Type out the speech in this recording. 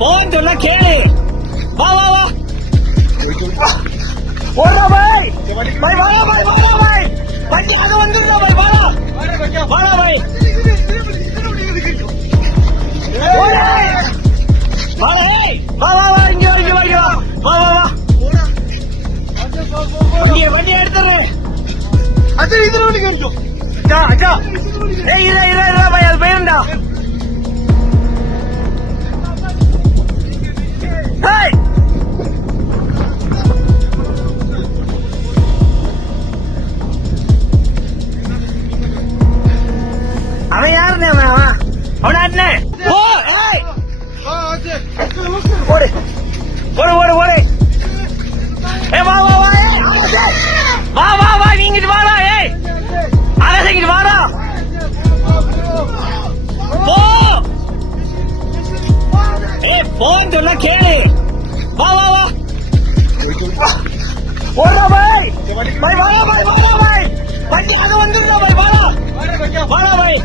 Phone சொன்னா கேளு. வா வா வா. ஓடுறா பாய். பாய் வாடா பாய் வாடா பாய். பஞ்சாக வந்துடுறா பாய் வாடா. வாடா பாய். வண்டியை எடுத்துறேன் அச்சா இதுல கேட்டோம் அச்சா அச்சா ஏய் என்ன? ஓடு. ஓடு ஓடு ஓடு. ஏ வா வா வா வா வா வா நீங்க வாடா ஏய். அரசிங்கிட்டு வாடா போ. ஏ போன் சொன்னா கேளு. வா வா வா. ஓடா பாய். பாய் வாடா பாய் வாடா பாய். பஞ்சாக வந்துடா பாய் வாடா. வாடா பாய்.